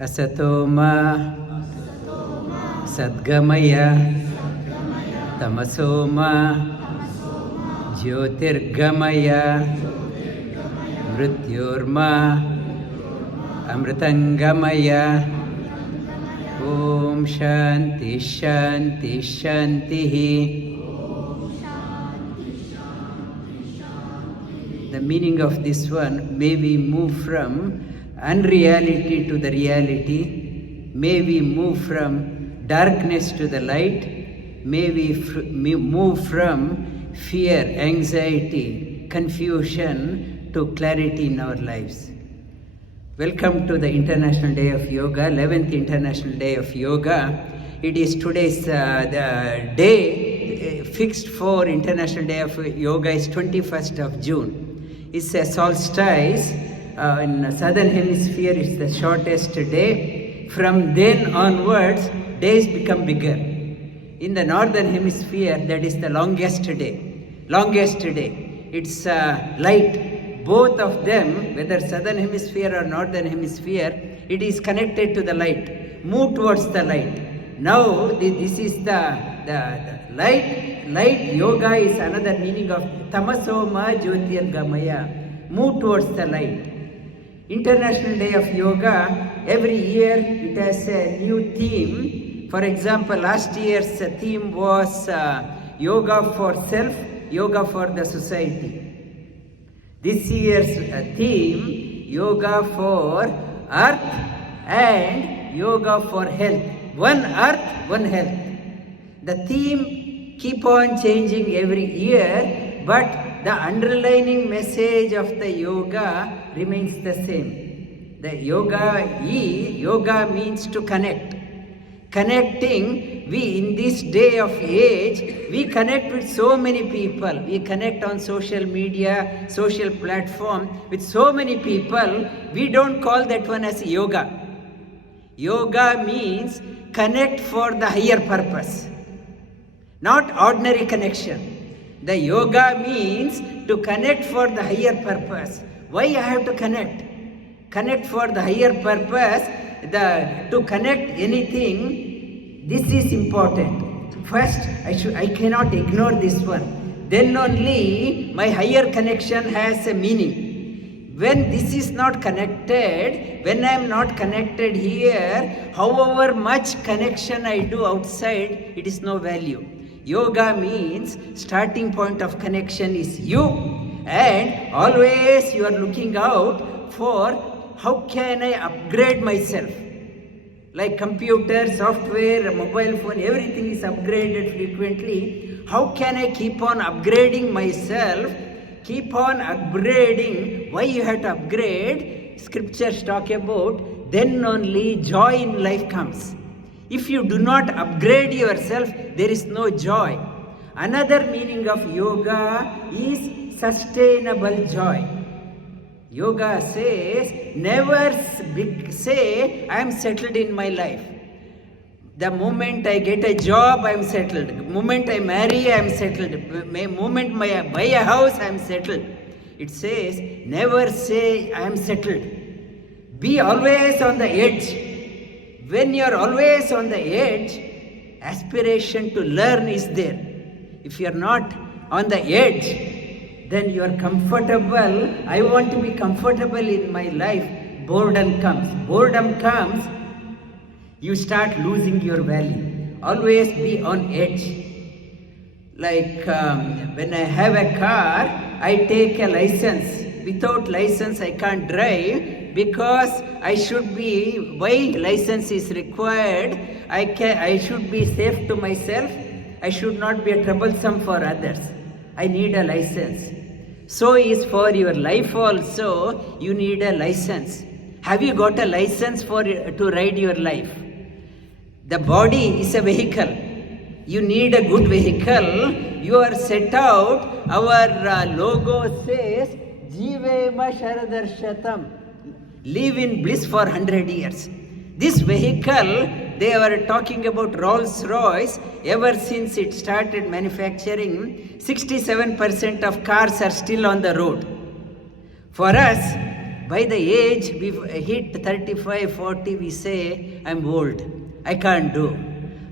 Asatoma Sadgamaya Tamasoma Jyotirgamaya Mrityorma Amritangamaya. Om Shanti Shanti Shanti. The meaning of this one, may we move from unreality to the reality, may we move from darkness to the light, may we move from fear, anxiety, confusion to clarity in our lives. Welcome to the International Day of Yoga, 11th International Day of Yoga. It is today's the day fixed for International Day of Yoga is 21st of June. It's a solstice. In the southern hemisphere, it's the shortest day. From then onwards, days become bigger. In the northern hemisphere, that is the longest day. It's light. Both of them, whether southern hemisphere or northern hemisphere, it is connected to the light. Move towards the light. Now, this is the light. Light yoga is another meaning of tamasoma jyotirgamaya. Move towards the light. International Day of Yoga, every year it has a new theme. For example, last year's theme was yoga for self, yoga for the society. This year's theme, yoga for earth and yoga for health. One earth, one health. The theme keep on changing every year, but the underlying message of the yoga remains the same. The yoga means to connect. Connecting, we in this day of age, we connect with so many people. We connect on social media, social platform with so many people. We don't call that one as yoga. Yoga means connect for the higher purpose, not ordinary connection. The yoga means to connect for the higher purpose. Why I have to connect? Connect for the higher purpose. To connect anything, this is important. First, I cannot ignore this one. Then only my higher connection has a meaning. When this is not connected, when I am not connected here, however much connection I do outside, it is no value. Yoga means starting point of connection is you, and always you are looking out for how can I upgrade myself. Like computer, software, mobile phone, everything is upgraded frequently. How can I keep on upgrading myself? Keep on upgrading. Why you have to upgrade? Scriptures talk about, then only joy in life comes. If you do not upgrade yourself, there is no joy. Another meaning of yoga is sustainable joy. Yoga says, never say, I am settled in my life. The moment I get a job, I am settled. The moment I marry, I am settled. The moment I buy a house, I am settled. It says, never say, I am settled. Be always on the edge. When you are always on the edge, aspiration to learn is there. If you are not on the edge, then you are comfortable. I want to be comfortable in my life. Boredom comes, you start losing your value. Always be on edge. Like when I have a car, I take a license. Without license, I can't drive because I should be, why license is required? I should be safe to myself. I should not be troublesome for others. I need a license. So is for your life also, you need a license. Have you got a license to ride your life? The body is a vehicle. You need a good vehicle. You are set out. Our logo says, Jivema Sharadarshatam. Live in bliss for 100 years. This vehicle, they were talking about Rolls-Royce. Ever since it started manufacturing, 67% of cars are still on the road. For us, by the age we hit 35, 40, we say, I'm old, I can't do.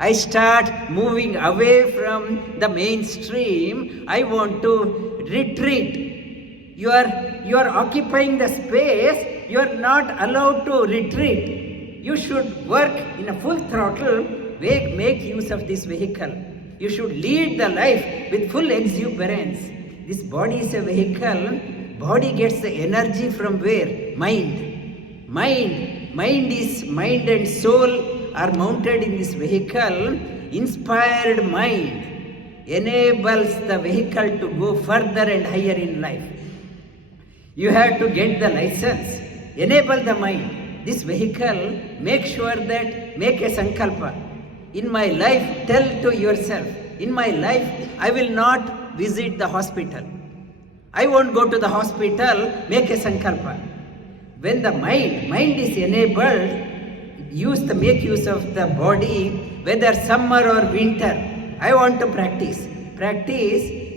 I start moving away from the mainstream. I want to retreat. You are occupying the space. You are not allowed to retreat. You should work in a full throttle. Make use of this vehicle. You should lead the life with full exuberance. This body is a vehicle. Body gets the energy from where? Mind. Mind and soul are mounted in this vehicle. Inspired mind enables the vehicle to go further and higher in life. You have to get the license. Enable the mind. This vehicle, make sure that, make a sankalpa. In my life, tell to yourself, in my life, I will not visit the hospital. I won't go to the hospital, make a sankalpa. When the mind is enabled, make use of the body, whether summer or winter. I want to practice.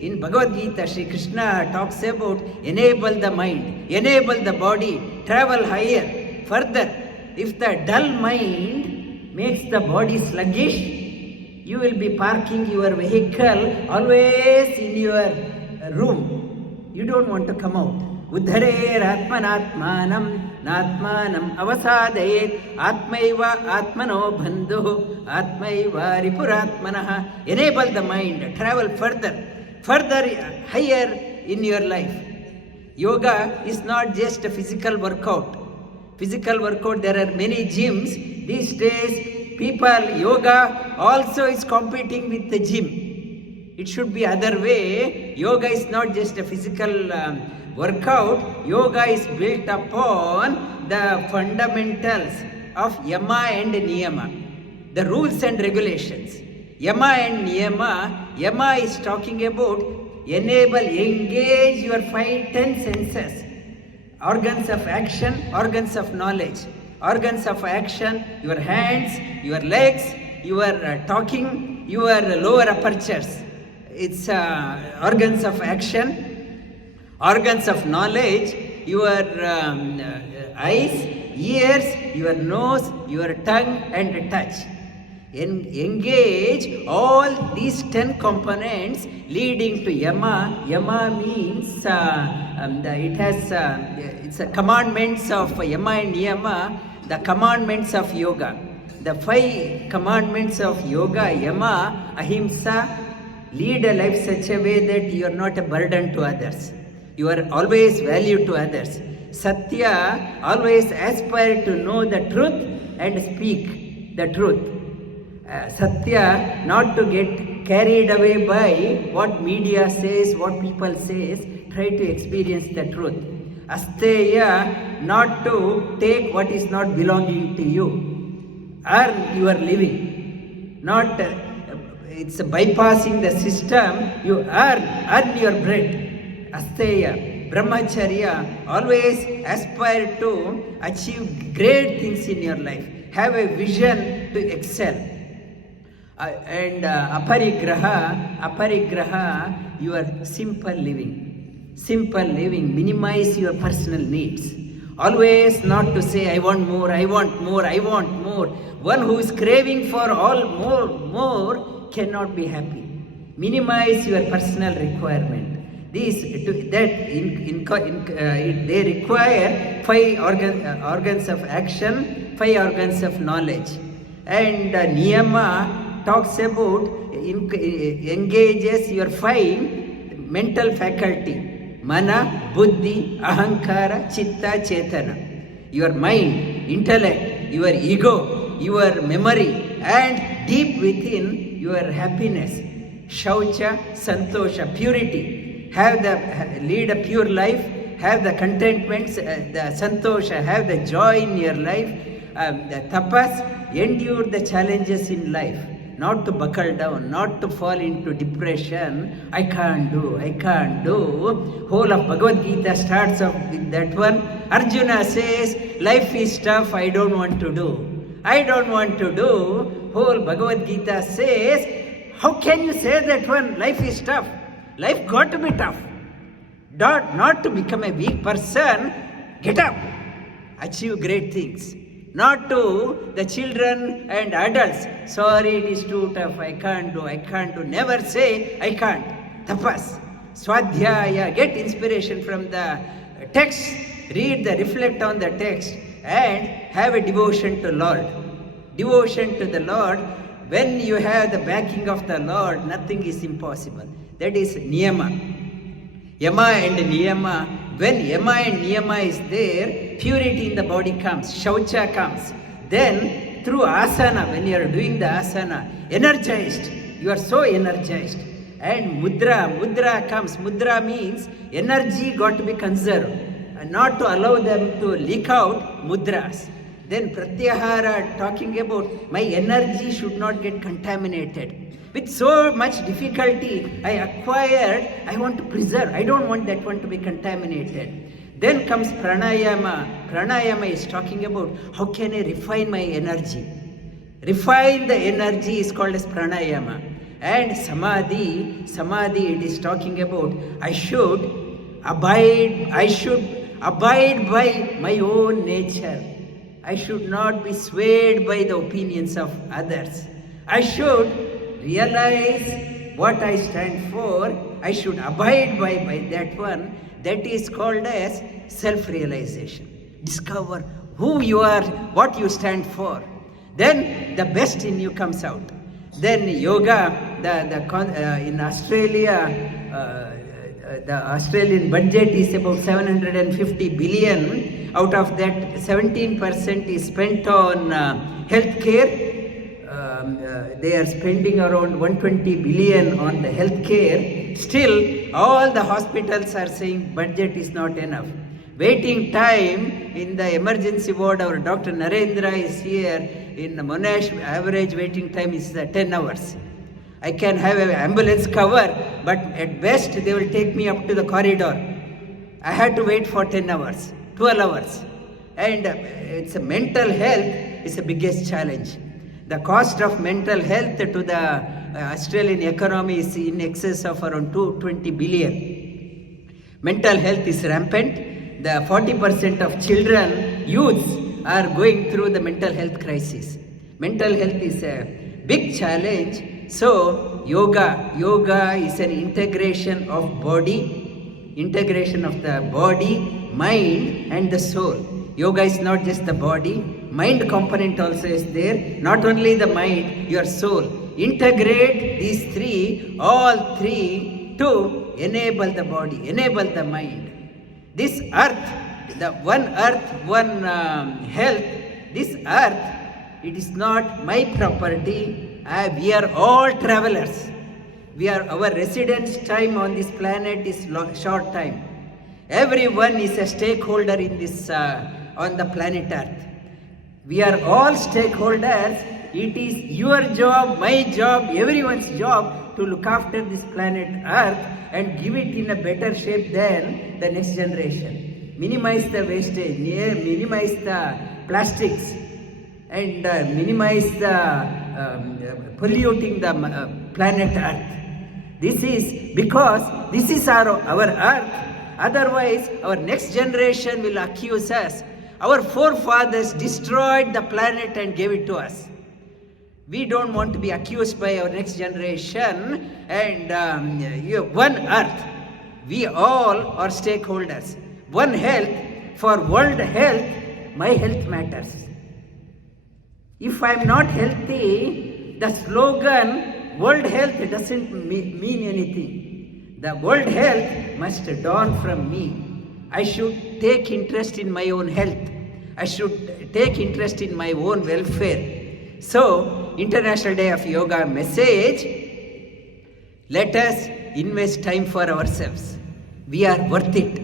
In Bhagavad Gita, Sri Krishna talks about enable the mind, enable the body, travel higher, further. If the dull mind makes the body sluggish, you will be parking your vehicle always in your room. You don't want to come out. Uddharer atmanatmanam natmanam avasadayet atmaiva atmano bandhu atmaiva ripuratmanaha. Enable the mind, travel further higher in your life. Yoga is not just a physical workout. There are many gyms. These days, yoga also is competing with the gym. It should be other way. Yoga is not just a physical workout. Yoga is built upon the fundamentals of yama and niyama, the rules and regulations. Yama and niyama, yama is talking about engage your 5-10 senses, organs of action, organs of knowledge. Organs of action, your hands, your legs, your talking, your lower apertures. It's organs of action, organs of knowledge, your eyes, ears, your nose, your tongue and touch. Engage all these 10 components leading to yama. Yama means it's a commandments of yama and niyama, the commandments of yoga. The 5 commandments of yoga, yama, ahimsa, lead a life such a way that you are not a burden to others. You are always valued to others. Satya, always aspire to know the truth and speak the truth. Satya, not to get carried away by what media says, what people says, try to experience the truth. Asteya, not to take what is not belonging to you. Earn your living. Not, it's bypassing the system, you earn your bread. Asteya, brahmacharya, always aspire to achieve great things in your life. Have a vision to excel. And aparigraha, your simple living, minimize your personal needs. Always not to say, I want more. One who is craving for all more cannot be happy. Minimize your personal requirement. They require 5 organs of action, 5 organs of knowledge. And niyama talks about, engages your 5 mental faculty, mana, buddhi, ahankara, chitta, chetana. Your mind, intellect, your ego, your memory, and deep within your happiness, shaucha, santosha, purity. Lead a pure life, have the contentments, the santosha, have the joy in your life, the tapas, endure the challenges in life. Not to buckle down, not to fall into depression. I can't do. Whole of Bhagavad Gita starts off with that one. Arjuna says, life is tough, I don't want to do. Whole Bhagavad Gita says, how can you say that one? Life is tough. Life got to be tough. Not to become a weak person. Get up. achieve great things. Not to the children and adults. Sorry, it is too tough. I can't do. Never say, I can't. Tapas, swadhyaya, get inspiration from the text. Read reflect on the text and have a devotion to Lord. Devotion to the Lord. When you have the backing of the Lord, nothing is impossible. That is niyama. Yama and niyama. When yama and niyama is there, purity in the body comes, shaucha comes. Then through asana, when you are doing the asana, energized, you are so energized. And mudra comes. Mudra means energy got to be conserved, and not to allow them to leak out mudras. Then pratyahara, talking about my energy should not get contaminated. With so much difficulty I acquired, I want to preserve. I don't want that one to be contaminated. Then comes pranayama. Pranayama is talking about how can I refine my energy. Refine the energy is called as pranayama. And samadhi, it is talking about I should abide by my own nature. I should not be swayed by the opinions of others. I should realize what I stand for. I should abide by that one. That is called as self-realization. Discover who you are, what you stand for. Then the best in you comes out. Then yoga, in Australia, the Australian budget is about 750 billion. Out of that, 17% is spent on healthcare. They are spending around 120 billion on the healthcare. Still, all the hospitals are saying budget is not enough. Waiting time in the emergency ward, our Dr. Narendra is here. In Monash, average waiting time is 10 hours. I can have an ambulance cover, but at best they will take me up to the corridor. I had to wait for 10 hours, 12 hours. And it's a mental health is the biggest challenge. The cost of mental health to the Australian economy is in excess of around 220 billion. Mental health is rampant. The 40% of children, youths, are going through the mental health crisis. Mental health is a big challenge. So yoga is an integration of the body, mind and the soul. Yoga is not just the body, mind component also is there. Not only the mind, your soul. Integrate these three, all three, to enable the body, enable the mind. This earth, the one earth, one health, this earth, it is not my property. We are all travelers. Our residence time on this planet is short time. Everyone is a stakeholder in this, on the planet Earth. We are all stakeholders. It is your job, my job, everyone's job to look after this planet Earth and give it in a better shape than the next generation. Minimize the wastage, minimize the plastics, and minimize the polluting the planet Earth. This is because this is our Earth. Otherwise, our next generation will accuse us. Our forefathers destroyed the planet and gave it to us. We don't want to be accused by our next generation. And one earth, we all are stakeholders. One health, for world health, my health matters. If I'm not healthy, the slogan world health doesn't mean anything. The world health must dawn from me. I should take interest in my own health. I should take interest in my own welfare. So, International Day of Yoga message, let us invest time for ourselves. We are worth it.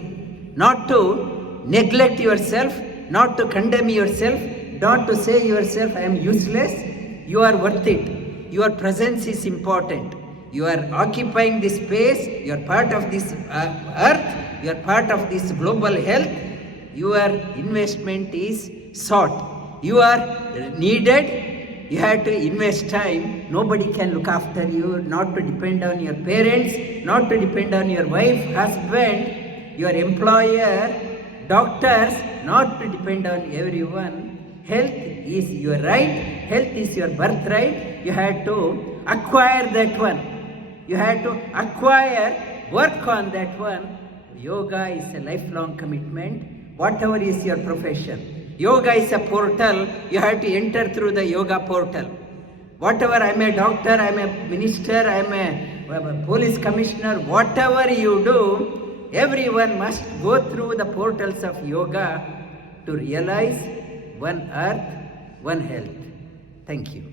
Not to neglect yourself, not to condemn yourself, not to say yourself, I am useless. You are worth it. Your presence is important. You are occupying this space, you are part of this earth, you are part of this global health. Your investment is sought. You are needed, you have to invest time. Nobody can look after you, not to depend on your parents, not to depend on your wife, husband, your employer. doctors not to depend on everyone. Health is your right, health is your birthright. You have to acquire that one. You have to acquire, work on that one. Yoga is a lifelong commitment, whatever is your profession. Yoga is a portal, you have to enter through the yoga portal. Whatever, I'm a doctor, I'm a minister, I'm a police commissioner, whatever you do, everyone must go through the portals of yoga to realize one earth, one health. Thank you.